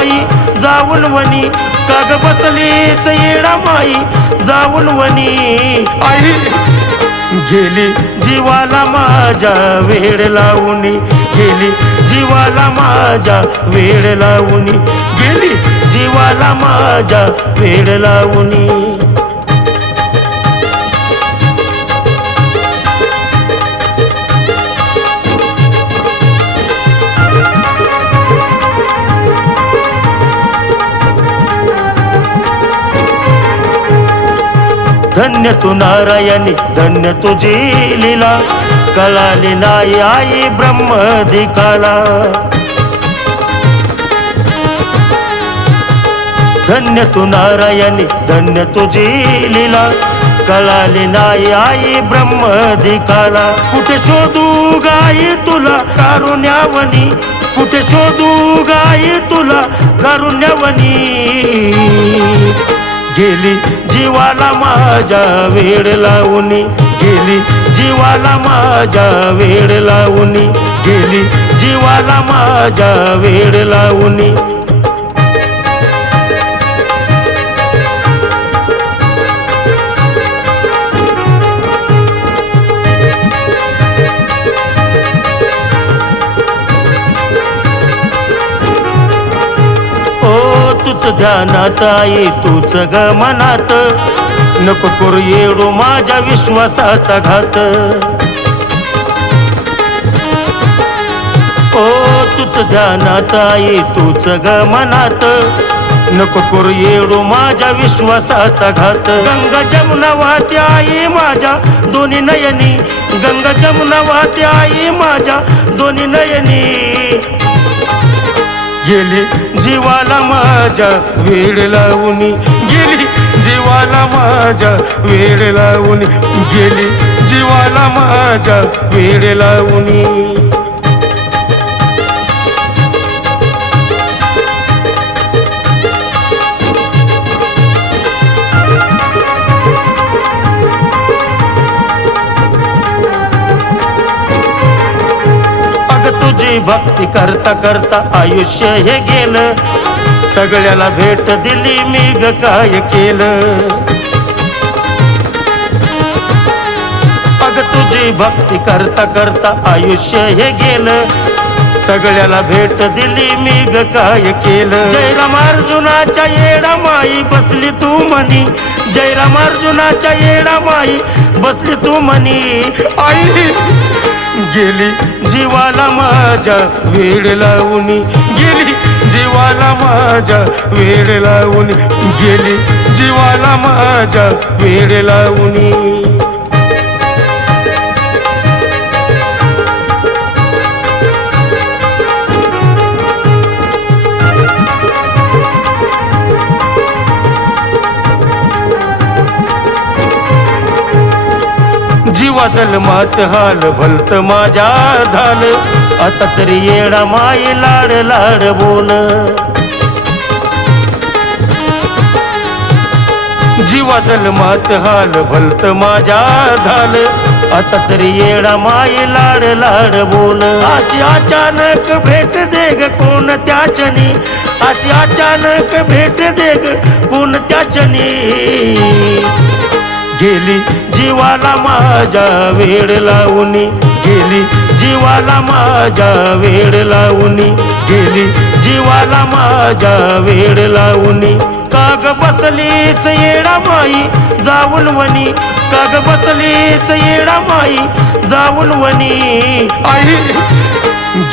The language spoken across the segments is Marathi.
माई जाऊन वनी काग येडा माई जाऊन वनी आई गेली जीवाला माझ्या वेळ लावूनी गेली जीवाला माझ्या वेळ लावून गेली जीवाला माझ्या वेळ लावूनी धन्य तू नारायणी धन्य तुझी लीला कळाली नाही आई ब्रह्मधिकाला धन्य तू नारायणी धन्य तुझी लीला कळाली नाही आई ब्रह्मधिकाला कुठे शोधू गाई तुला कारुण्यावनी? कुठे शोधू गाई तुला कारुण्यावनी? गेली जीवाला माझ्या वेळ लावूनी गेली. जीवाला माझ्या वेळ लावूनी गेली. जीवाला माझ्या वेळ लावूनी ध्यानात आई तूच ग मनात. नको करू येडू माझ्या विश्वासाचा घात. ओ तूच ध्यानात आई तूच ग मनात. नको करू येडू माझ्या विश्वासाचा घात. गंगा जमुना वाहते आई माझ्या दोन्ही नयनी. गंगा जमुना वाहते आई माझ्या दोन्ही नयनी. गेली जीवाला माझ्या वेळ लावून गेली. जीवाला माझ्या वेळ लावून गेली. जीवाला माझ्या वेळ लावून भक्ती करता करता आयुष्य हे गेलं. सगळ्याला भेट दिली मी ग काय केलं. अग तुझी भक्ती करता करता आयुष्य हे गेलं. सगळ्याला भेट दिली मी ग काय केलं. जयराम अर्जुनाच्या येडा माई बसली तू म्हणी. जयराम अर्जुनाच्या येडा माई बसली तू म्हणी. आई गेली जीवाला माझ्या वेळ लावूनी गेली. जीवाला माझ्या वेळ लावून गेली. जीवाला माझ्या वेळ लावून जन्माच हाल भलत माझ्या झालं. आता तरी येडा माई लाड लाड बोल. जीवा जन्माच हाल भलत माझ्या झालं. आता तरी येडा माई लाड लाड बोल. अशी अचानक भेट दे ग कोण त्याचनी अशी अचानक भेट दे ग कोण त्याचनी गेली जीवाला माझ्या वेळ लावूनी गेली. जीवाला माझ्या वेळ लावूनी गेली. जीवाला माझ्या वेळ लावूनी. काग बसलीस येडा माई जाऊन वनी. काग बसलीस येडा माई जाऊन वनी. आई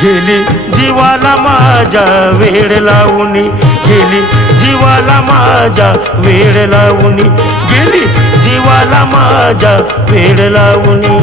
गेली. जीवाला माझ्या वेळ लावूनी गेली. जीवाला माझ्या वेळ लावूनी गेली. जीवाला माझ्या वेळ लावणी